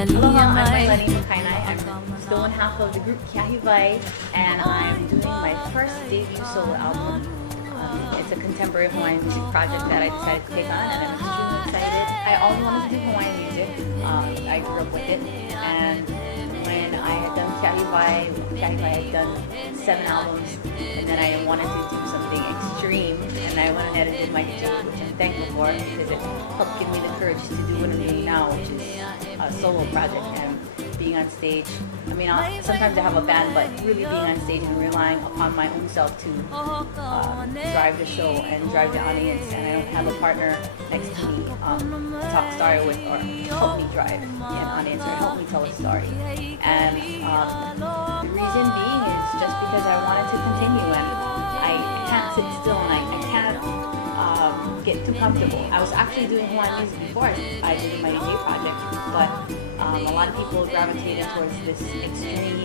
Aloha, I'm Mailani Makainai. I'm still one half of the group HILife, and I'm doing my first debut solo album. It's a contemporary Hawaiian music project that I decided to take on, and I'm extremely excited. I always wanted to do Hawaiian music. I grew up with it, and when I had done HILife had done 7 albums, and then I wanted to do something extreme, and I went ahead and did my DJ, which I'm thankful for because it helped give me the courage to do what I'm doing now, which is a solo project and being on stage. I mean, sometimes I have a band, but really being on stage and relying upon my own self to drive the show and drive the audience, and I don't have a partner next to me to talk story with or help me drive an audience or help me tell a story. And the reason being is just because I wanted to continue, and I can't sit still, and I can't get too comfortable. I was actually doing Hawaiian music before I did my DJ project, but a lot of people gravitated towards this extreme,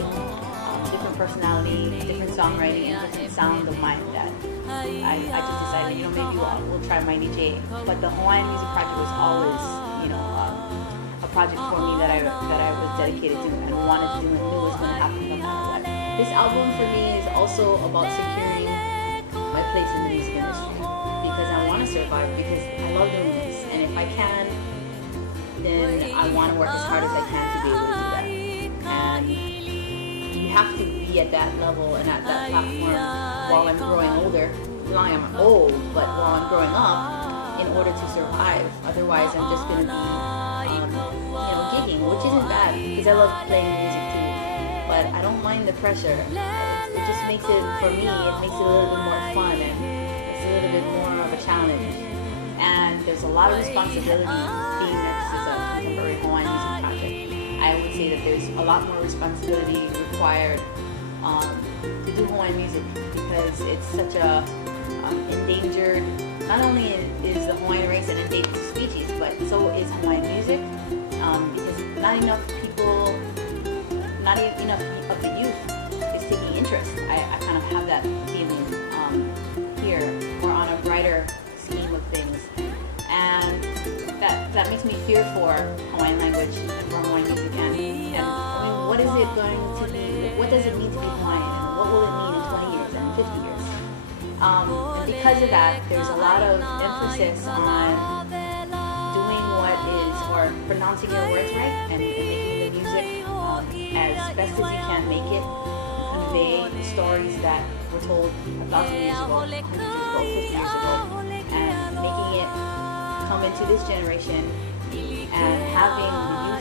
different personality, different songwriting, and different sound of mine that I just decided, you know, maybe we'll try my DJ. But the Hawaiian music project was always, you know, a project for me that I was dedicated to and wanted to do and knew was going to happen no matter what. This album for me is also about securing my place in the music industry because I want to survive, because I love doing this, and if I can, then I want to work as hard as I can to be able to do that. And you have to be at that level and at that platform while I'm growing older. Not I'm old, but while I'm growing up, in order to survive. Otherwise, I'm just going to be, you know, gigging, which isn't bad because I love playing music too. But I don't mind the pressure. It just makes it, for me, it makes it a little bit more fun and it's a little bit more of a challenge. And there's a lot of responsibility being that this is a contemporary Hawaiian music project. I would say that there's a lot more responsibility required to do Hawaiian music because it's such a endangered, not only is the Hawaiian race an endangered species, but so is Hawaiian music because not enough people, not enough of the youth is taking interest. I kind of have that feeling here, or on a brighter scheme of things, and that makes me fear for Hawaiian language and for Hawaiian music. And I mean, what is it going to be? What does it mean to be Hawaiian? And what will it mean in 20 years and in 50 years? And because of that, there's a lot of emphasis on doing what is, or pronouncing your words right, and making the music as best as you can make it convey stories that were told 1,000 years ago, 100 years ago, 50 years ago, and making it come into this generation and having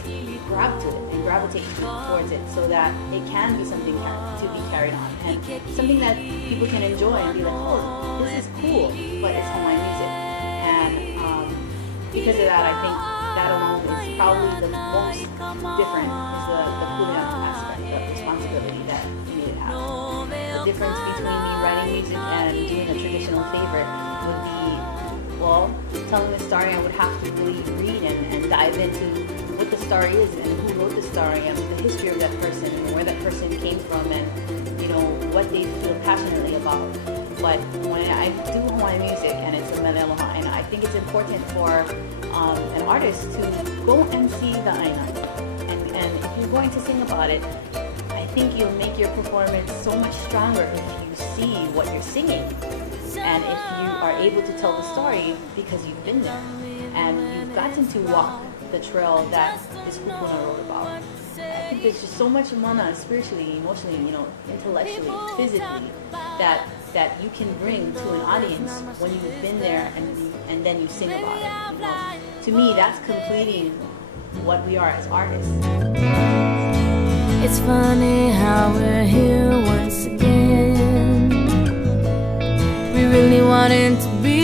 the youth grab to it and gravitate towards it so that it can be something to be carried on and something that people can enjoy and be like, oh, this is cool, but it's Hawaiian music. And because of that, I think that alone is probably the most different, is the kuleana aspect, the responsibility that you need to have. The difference between me writing music and doing a traditional favorite would be, well, telling the story, I would have to really read and dive into what the story is and who wrote the story and the history of that person and where that person came from and, you know, what they feel passionately about. But when I do Hawaiian music and it's a mele aloha aina, I think it's important for an artist to go and see the aina. And if you're going to sing about it, I think you'll make your performance so much stronger if you see what you're singing. And if you are able to tell the story because you've been there and you've gotten to walk the trail that this kupuna wrote about. I think there's just so much mana, spiritually, emotionally, you know, intellectually, physically, that you can bring to an audience when you've been there and then you sing about it. You know? To me, that's completing what we are as artists. It's funny how we're here once again. We really wanted to be